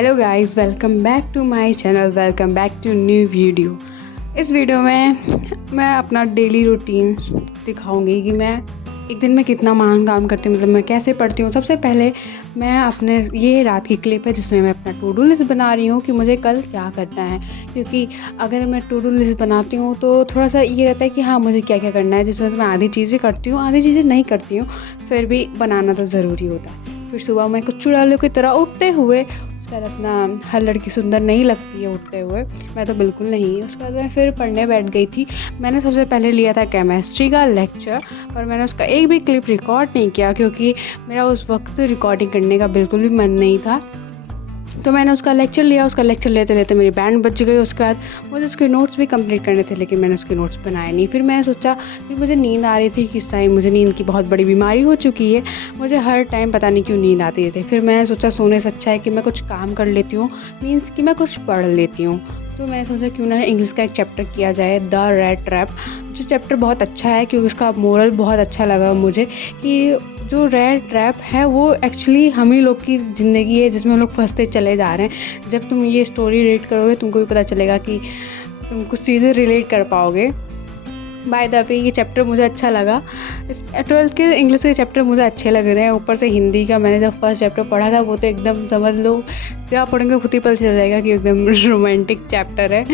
Hello guys, welcome back to my channel, welcome back to new video. इस वीडियो में मैं अपना डेली रूटीन दिखाऊंगी कि मैं एक दिन में कितना महान काम करती हूँ, मतलब मैं कैसे पढ़ती हूँ। सबसे पहले मैं अपने ये रात की क्लिप है जिसमें मैं अपना टू डू लिस्ट बना रही हूँ कि मुझे कल क्या करना है, क्योंकि अगर मैं टू डू लिस्ट बनाती हूँ तो थोड़ा सा ये रहता है कि हाँ मुझे क्या क्या करना है, जिस वजह से मैं आधी चीज़ें करती हूँ, आधी चीज़ें नहीं करती हूँ। फिर भी बनाना तो ज़रूरी होता है। फिर सुबह मैं कुछ चुड़ैलों की तरह उठते हुए, उसके बाद अपना हर लड़की सुंदर नहीं लगती है उठते हुए, मैं तो बिल्कुल नहीं। उसके बाद मैं फिर पढ़ने बैठ गई थी। मैंने सबसे पहले लिया था केमिस्ट्री का लेक्चर, और मैंने उसका एक भी क्लिप रिकॉर्ड नहीं किया क्योंकि मेरा उस वक्त रिकॉर्डिंग करने का बिल्कुल भी मन नहीं था। तो मैंने उसका लेक्चर लिया। उसका लेक्चर लेते लेते मेरी बैंड बज गई। उसके बाद मुझे उसके नोट्स भी कंप्लीट करने थे, लेकिन मैंने उसके नोट्स बनाए नहीं। फिर मैं सोचा, फिर मुझे नींद आ रही थी। किस टाइम मुझे नींद की बहुत बड़ी बीमारी हो चुकी है, मुझे हर टाइम पता नहीं क्यों नींद आती थी। फिर मैंने सोचा सोने से अच्छा है कि मैं कुछ काम कर लेती हूँ, मीन्स कि मैं कुछ पढ़ लेती हूँ। तो मैंने सोचा क्यों ना इंग्लिश का एक चैप्टर किया जाए, द रेड ट्रैप। जो चैप्टर बहुत अच्छा है क्योंकि उसका मोरल बहुत अच्छा लगा मुझे, कि जो रेड ट्रैप है वो एक्चुअली हम ही लोग की ज़िंदगी है जिसमें हम लोग फंसते चले जा रहे हैं। जब तुम ये स्टोरी रीड करोगे तुमको भी पता चलेगा कि तुम कुछ चीज़ें रिलेट कर पाओगे। बाय द वे ये चैप्टर मुझे अच्छा लगा। 12th के इंग्लिश के चैप्टर मुझे अच्छे लग रहे हैं। ऊपर से हिंदी का मैंने जब फर्स्ट चैप्टर पढ़ा था वो तो एकदम समझ लो, जब आप पढ़ेंगे खुद ही पता चल जाएगा कि एकदम रोमांटिक चैप्टर है।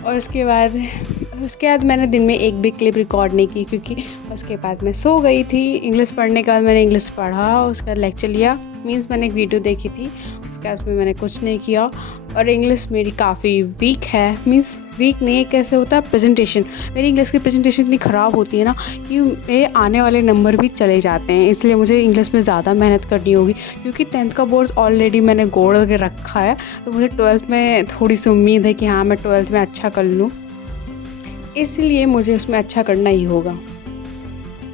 और उसके बाद मैंने दिन में एक भी क्लिप रिकॉर्ड नहीं की क्योंकि उसके बाद मैं सो गई थी। इंग्लिश पढ़ने के बाद मैंने इंग्लिश पढ़ा, उसका बाद लेक्चर लिया, मीन्स मैंने एक वीडियो देखी थी, उसके बाद उसमें मैंने कुछ नहीं किया। और इंग्लिश मेरी काफ़ी वीक है, मीन्स वीक नहीं है, कैसे होता है प्रेजेंटेशन, मेरी इंग्लिश की प्रेजेंटेशन इतनी ख़राब होती है ना कि मेरे आने वाले नंबर भी चले जाते हैं। इसलिए मुझे इंग्लिश में ज़्यादा मेहनत करनी होगी क्योंकि 10th का बोर्ड ऑलरेडी मैंने गोड़ के रखा है। तो मुझे 12th में थोड़ी सी उम्मीद है कि हाँ मैं 12th में अच्छा कर लूँ, इसलिए मुझे उसमें अच्छा करना ही होगा।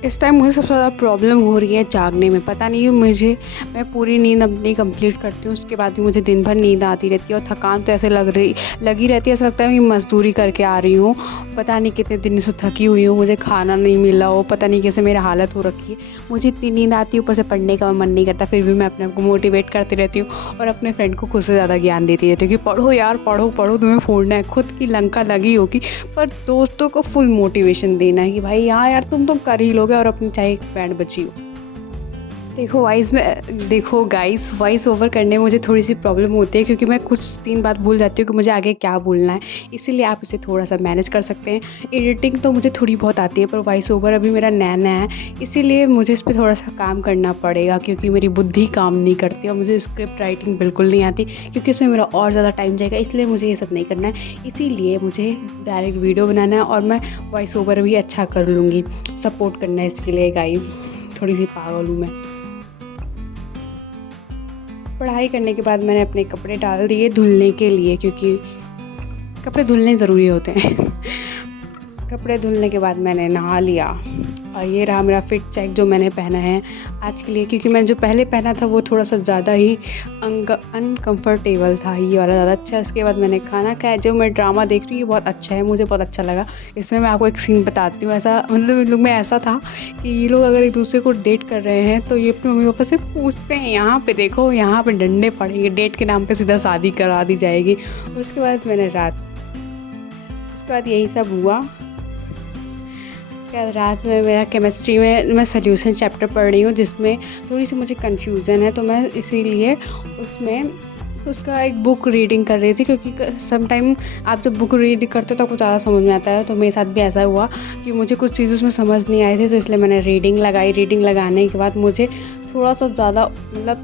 इस टाइम मुझे सबसे ज़्यादा प्रॉब्लम हो रही है जागने में। पता नहीं मैं पूरी नींद अपनी कंप्लीट करती हूँ, उसके बाद भी मुझे दिन भर नींद आती रहती है और थकान तो ऐसे लगी रहती है। ऐसा लगता है कि मज़दूरी करके आ रही हूँ, पता नहीं कितने दिन से थकी हुई हूँ, मुझे खाना नहीं मिला हो, पता नहीं कैसे मेरी हालत हो रखी है। मुझे इतनी नींद आती है, ऊपर से पढ़ने का मन नहीं करता, फिर भी मैं अपने आप को मोटिवेट करती रहती हूँ और अपने फ्रेंड को खुद से ज़्यादा ज्ञान देती रहती हूँ कि पढ़ो यार, पढ़ो पढ़ो, तुम्हें फोड़ना है। खुद की लंका लगी होगी पर दोस्तों को फुल मोटिवेशन देना है कि भाई हाँ यार तुम तो कर ही लोगे, और अपनी चाहे बैंड बची हो। देखो गाइस, वॉइस ओवर करने में मुझे थोड़ी सी प्रॉब्लम होती है क्योंकि मैं कुछ सीन बात भूल जाती हूँ कि मुझे आगे क्या बोलना है, इसीलिए आप इसे थोड़ा सा मैनेज कर सकते हैं। एडिटिंग तो मुझे थोड़ी बहुत आती है पर वॉइस ओवर अभी मेरा नया नया है, इसीलिए मुझे इस पर थोड़ा सा काम करना पड़ेगा क्योंकि मेरी बुद्धि काम नहीं करती और मुझे स्क्रिप्ट राइटिंग बिल्कुल नहीं आती क्योंकि इसमें मेरा और ज़्यादा टाइम जाएगा, इसलिए मुझे ये सब नहीं करना है। इसीलिए मुझे डायरेक्ट वीडियो बनाना है और मैं वॉइस ओवर भी अच्छा कर लूँगी। सपोर्ट करना है इसके लिए गाइज़, थोड़ी सी पागल हूँ मैं। पढ़ाई करने के बाद मैंने अपने कपड़े डाल दिए धुलने के लिए क्योंकि कपड़े धुलने ज़रूरी होते हैं। कपड़े धुलने के बाद मैंने नहा लिया और ये रहा मेरा फिट चेक जो मैंने पहना है आज के लिए, क्योंकि मैंने जो पहले पहना था वो थोड़ा सा ज़्यादा ही अनकम्फर्टेबल था, ये वाला ज़्यादा अच्छा। इसके बाद मैंने खाना खाया। जो मैं ड्रामा देख रही हूँ ये बहुत अच्छा है, मुझे बहुत अच्छा लगा। इसमें मैं आपको एक सीन बताती हूँ। ऐसा मतलब इन लोग में ऐसा था कि ये लोग अगर एक दूसरे को डेट कर रहे हैं तो ये अपने मम्मी पापा से पूछते हैं, यहाँ पे देखो यहाँ पे डंडे पड़ेंगे, डेट के नाम पे सीधा शादी करा दी जाएगी। उसके बाद यही सब हुआ। उसके बाद रात में मेरा केमिस्ट्री में मैं सोल्यूशन चैप्टर पढ़ रही हूँ जिसमें थोड़ी सी मुझे कन्फ्यूज़न है, तो मैं इसीलिए उसमें उसका एक बुक रीडिंग कर रही थी क्योंकि सम टाइम आप जब बुक रीड करते हो तो कुछ ज़्यादा समझ में आता है। तो मेरे साथ भी ऐसा हुआ कि मुझे कुछ चीज़ उसमें समझ नहीं आई थी, तो इसलिए मैंने रीडिंग लगाई। रीडिंग लगाने के बाद मुझे थोड़ा सा ज़्यादा, मतलब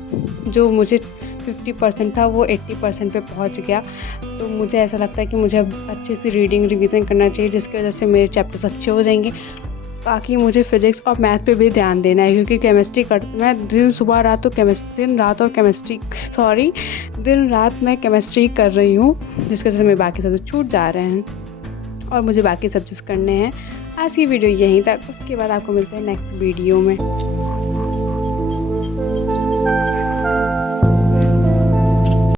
जो मुझे 50% था वो 80% पे पहुंच गया। तो मुझे ऐसा लगता है कि मुझे अब अच्छे से रीडिंग रिवीजन करना चाहिए जिसकी वजह से मेरे चैप्टर्स अच्छे हो जाएंगे। बाकी मुझे फिज़िक्स और मैथ पे भी ध्यान देना है क्योंकि मैं दिन रात मैं केमिस्ट्री कर रही हूँ जिसकी वजह से मेरे बाकी सब्जेक्ट छूट जा रहे हैं और मुझे बाकी सब्जेक्ट करने हैं। आज की वीडियो यहीं तक, उसके बाद आपको मिलते हैं नेक्स्ट वीडियो में।